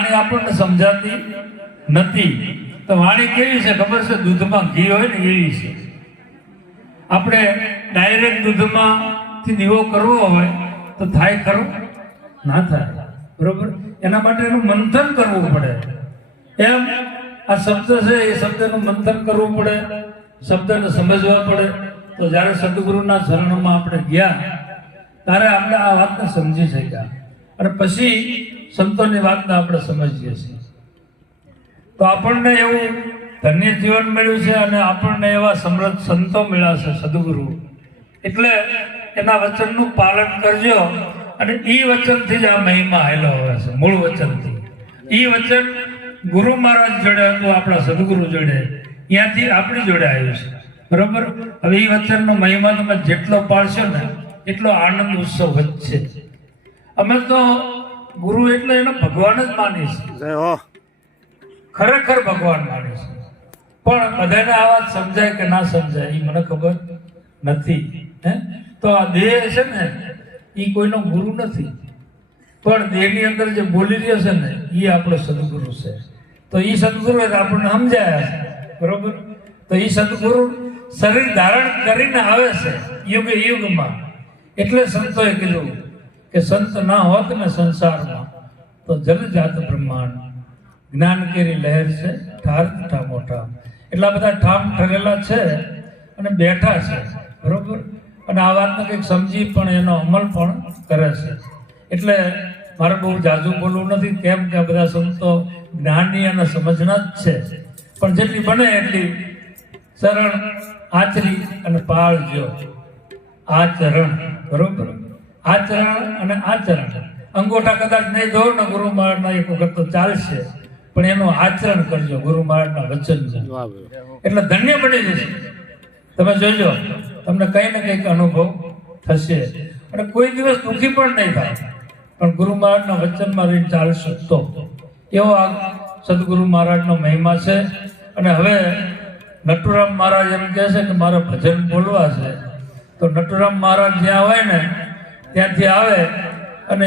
વાણી આપણને સમજાતી નથી. તો વાણી કેવી છે ખબર છે? દૂધમાં ઘી હોય ને એવી છે. આપણે ડાયરેક્ટ દૂધમાં થી દીવો કરવો હોય તો થાય ખરું? ના થાય. બરોબર? એના માટે એનું મંથન કરવું પડે. એમ આ શબ્દ છે એ શબ્દનું મંથન કરવું પડે, શબ્દને સમજવા પડે. તો જ્યારે સદગુરુના ચરણોમાં આપણે ગયા ત્યારે આપણે આ વાતને સમજી શક્યા અને પછી સંતોની વાતને આપણે સમજીએ છીએ. તો આપણને એવું ધન્ય જીવન મળ્યું છે અને આપણને એવા સમૃદ્ધ સંતો મળ્યા છે સદગુરુ. એટલે એના વચનનું પાલન કરજો. અને એ વચનથી જ આ મહિમા આવેલો હોય છે, મૂળ વચનથી. એ વચન ગુરુ મહારાજ જોડે હતું, આપણા સદગુરુ જોડે, ત્યાંથી આપણી જોડે આવ્યું છે. બરોબર? હવે એ વચનનો મહિમા તમે જેટલો પાડશો ને એટલો આનંદ ઉત્સવ વધશે. અમે તો ગુરુ એટલે એનો ભગવાન જ માની છે, ખરેખર ભગવાન માની છે. પણ બધાને આ વાત સમજાય કે ના સમજાય એ મને ખબર નથી. તો આ દેહ છે ને એ કોઈનો ગુરુ નથી, પણ દેહની અંદર જે બોલી રહ્યો છે ને એ આપણો સદગુરુ છે. તો એ સદગુરુ આપણને સમજાયા છે. બરોબર? તો એ સદગુરુ શરીર ધારણ કરીને આવે છે યુગ યુગમાં. એટલે સંતોએ કીધું કે સંત ના હોત ને સંસારમાં તો જલ જાત બ્રહ્માંડ. જ્ઞાન કેરી લહેર છે ઠાર ઠામો ઠામ. એટલા બધા ઠામ ઠરેલા છે અને બેઠા છે. બરોબર? અને આ વાતને કંઈક સમજી પણ એનો અમલ પણ કરે છે. એટલે મારે બહુ જાજુ બોલવું નથી, કેમ કે બધા સંતો જ્ઞાની અને સમજના જ છે. પણ જેટલી બને એટલી ચરણ આચરી અને પાળજો. આચરણ. બરોબર? આચરણ અને આચરણ. અંગોઠા કદાચ નહીં દો ને ગુરુ મહારાજના એક વખત તો ચાલશે, પણ એનું આચરણ કરજો ગુરુ મહારાજના વચન છે. એટલે ધન્ય બની જશે. તમે જોજો, તમને કંઈ ને કંઈક અનુભવ થશે અને કોઈ દિવસ દુઃખી પણ નહીં થાય. પણ ગુરુ મહારાજના વચનમાં રહીને ચાલશો તો. એવો આ સદગુરુ મહારાજનો મહિમા છે. અને હવે નટુરામ મહારાજ એમ કહે છે કે મારે ભજન બોલવા છે. તો નટુરામ મહારાજ જ્યાં હોય ને ત્યાંથી આવે અને